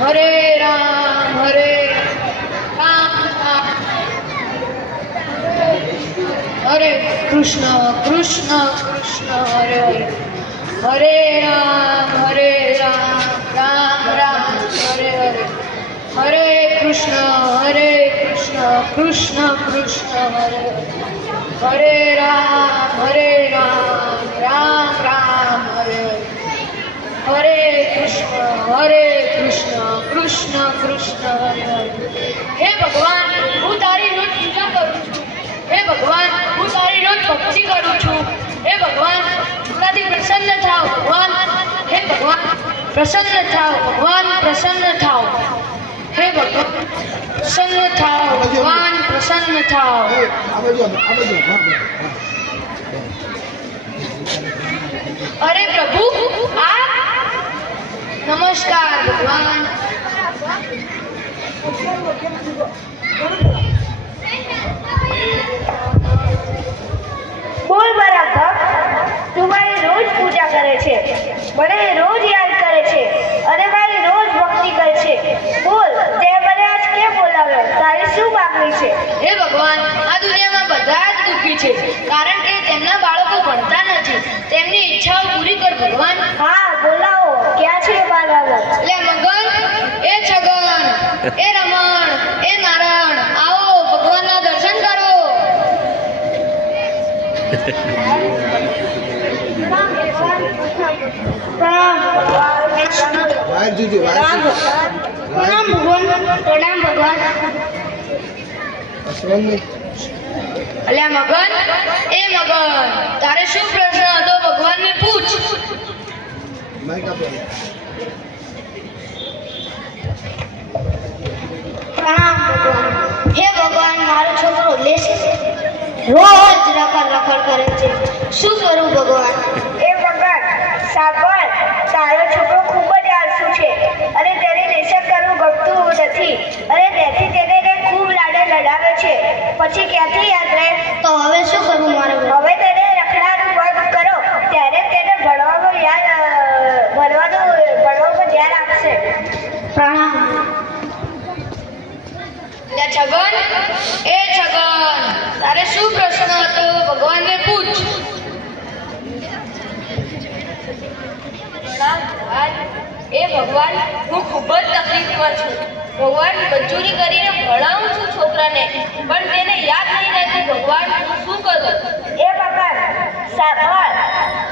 હરે રામ રામ રામ હરે કૃષ્ણ કૃષ્ણ કૃષ્ણ હરે હરે હરે રામ રામ રામ હરે હરે હરે કૃષ્ણ કૃષ્ણ કૃષ્ણ હરે હરે રામ રામ રામ હરે હરે કૃષ્ણ કૃષ્ણ કૃષ્ણ હરે હરે હે ભગવાન હું તારી રોજ પૂજા કરું છું હે ભગવાન હું તારી રોજ ભક્તિ કરું છું હે ભગવાન મારાથી પ્રસન્ન થાઓ ભગવાન હે ભગવાન પ્રસન્ન થાઓ ભગવાન પ્રસન્ન થાઓ હે ભગવાન પ્રસન્ન થાઓ ભગવાન પ્રસન્ન થાઓ અરે પ્રભુ આપ નમસ્કાર ભગવાન બોલ મારા ભક્ત તું મારી રોજ પૂજા કરે છે મને રોજ યાદ કરે છે અને મારી રોજ ભક્તિ કરે છે બોલ તે મને આજ કેમ બોલાવ્યો તારી શું માંગણી છે હે ભગવાન આ દુનિયામાં બધા જ દુઃખી છે કારણ કે તેમના બાળકો ભણતા નથી તેમની ઈચ્છાઓ પૂરી કર ભગવાન હા બોલાવો ક્યાં છે બાલાવો લે મગન એ છગન એ રમણ એ નારાયણ આવો ભગવાનના દર્શન કરો પ્રણામ ભગવાન અલ્યા મગન એ મગન તારે શું પ્રશ્ન હતો ભગવાનને પૂછ પ્રણામ ભગવાન હે ભગવાન મારો છોકરો લેશે રોજ રખડ કરે છે શું કરું ભગવાન એ ભગવાન સાંભળ તારો છોકરો ખૂબ જ આળસુ છે અને તેને લેસન કરવું ગમતું નથી અને તેથી તેને ખૂબ લાડે લડાવે છે પછી ક્યાંથી યાદ રહે તો હવે શું કરવું મારે હવે તેને રખડાનું બંધ કરો ત્યારે તેને ભણવામાં ધ્યાન આપશે પ્રણામ છગન એ છગન તારે શું પ્રશ્ન હતો ભગવાનને પૂછ એ ભગવાન હું ખૂબ જ તકલીફમાં છું ભગવાન મજૂરી કરીને ભણાવું છું છોકરાને પણ તેને યાદ નહીં રહેતી ભગવાન હું શું કરું એ ભગવાન સાંભળ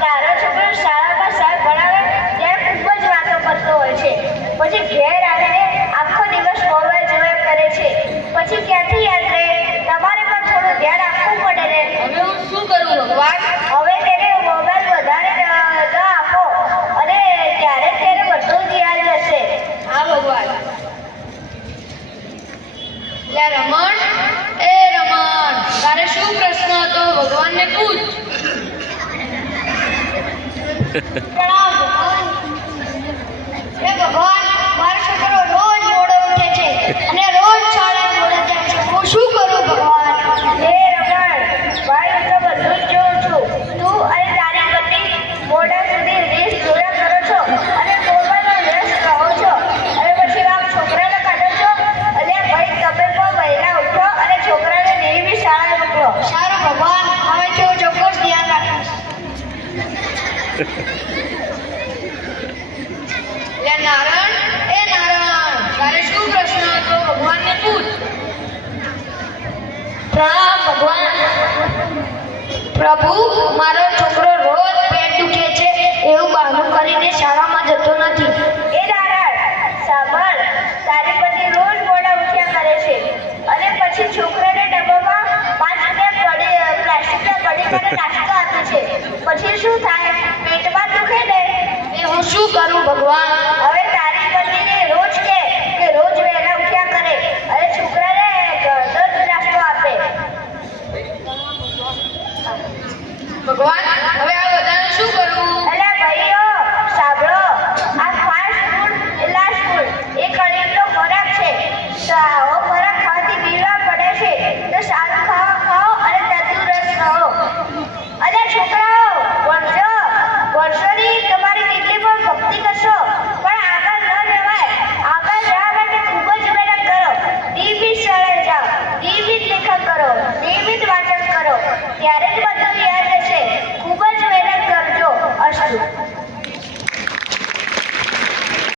તારો છોકરો શાળામાં સાહેબ ભણાવે ત્યારે ખૂબ જ વાતો કરતો હોય છે પછી ઘેર આવીને આખો દિવસ મોબાઈલ જોયા કરે છે પછી ક્યાંથી યાદ રહે તમારે પણ થોડું ધ્યાન આપવું પડે ને હવે હું શું કરું ભગવાન હવે તેને મોબાઈલ વધારે ન આપો અને ત્યારે તેને બધું જ યાદ રહેશે હા ભગવાન લે રમણ એ રમણ તારે શું પ્રશ્ન હતો ભગવાનને પૂછ પ્રણામ ભગવાન હે ભગવાન મારો છોકરો રોજ મોડો ઉઠે છે અને રોજ શાળાએ મોડો જાય છે હું શું કરું ભગવાન હે રમણ ભાઈ હું તો બધું જ જોઉં છું તું અને તારી પત્ની મોડા સુધી રીલ્સ જોયા કરો છો અને મોબાઈલમાં વ્યસ્ત રહો છો અને પછી આમ છોકરાને કાઢો છો અને ભાઈ તમે પણ વહેલા ઉઠો અને છોકરાને નિયમિત શાળાએ મોકલો સારું ભગવાન હવે હું ચોક્કસ ધ્યાન રાખીશ લે નારાયણ એ નારાયણ તારે શું પ્રશ્ન હતો ભગવાનને પૂછ પ્રણામ ભગવાન પ્રભુ મારો છોકરો રોજ પેટ દુખે છે એવું બહાનું કરીને શાળામાં જતો નથી એ નારાયણ સાંભળ તારી પત્ની રોજ મોડા ઉઠ્યા કરે છે અને પછી છોકરાને ડબ્બામાં 5 રૂપિયા પ્લાસ્ટિકના પડીકાને નાસ્તો આપે છે પછી શું થાય પેટમાં દુખે ને એ હું શું કરું ભગવાન